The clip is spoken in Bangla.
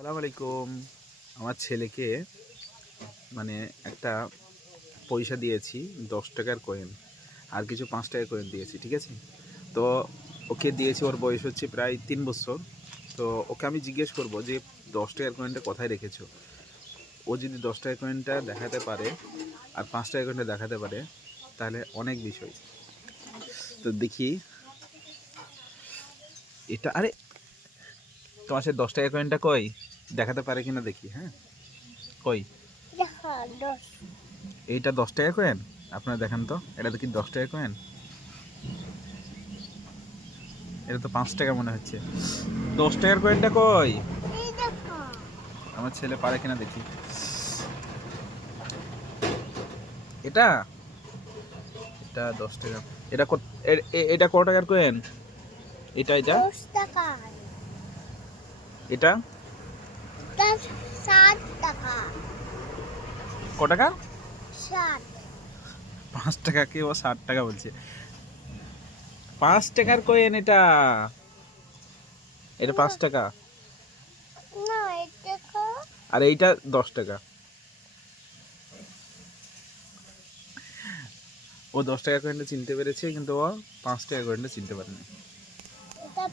আসসালামু আলাইকুম। আমার ছেলেকে মানে একটা পয়সা দিয়েছি, 10 টাকার কয়েন আর কিছু 5 টাকার কয়েন দিয়েছি, ঠিক আছে? তো ওকে দিয়েছি, ওর বয়স হচ্ছে প্রায় 3 বছর। তো ওকে আমি জিজ্ঞেস করব যে 10 টাকার কয়েনটা কোথায় রেখেছো। ও যদি 10 টাকার কয়েনটা দেখাতে পারে আর 5 টাকার কয়েনটা দেখাতে পারে তাহলে অনেক বিষয়। তো দেখি এটা, আরে তোমার সে 10 টাকার কয়েনটা কই, দেখাতে পারে কিনা দেখি। হ্যাঁ, কই? দেখা দশ এইটা 10 টাকার কয়েন? আপনারা দেখান তো, এটা দেখি 10 টাকার কয়েন। এটা তো 5 টাকা মনে হচ্ছে। 10 টাকার কয়েনটা কই? এই দেখো আমার ছেলে পারে কিনা দেখি। এটা এটা 10 টাকা। এটা এটা কত টাকার কয়েন? এটা 10 টাকা। এটা এটা 7 টাকা। ক টাকা? 7। 5 টাকাকে ও 60 টাকা বলছে। 5 টাকার কয়েন এটা। এটা না 5 টাকা। না, এই দেখো। আর এইটা 10 টাকা। ও 10 টাকার কয়েনটা চিনতে পেরেছে, কিন্তু ও 5 টাকার কয়েনটা চিনতে পারেনি।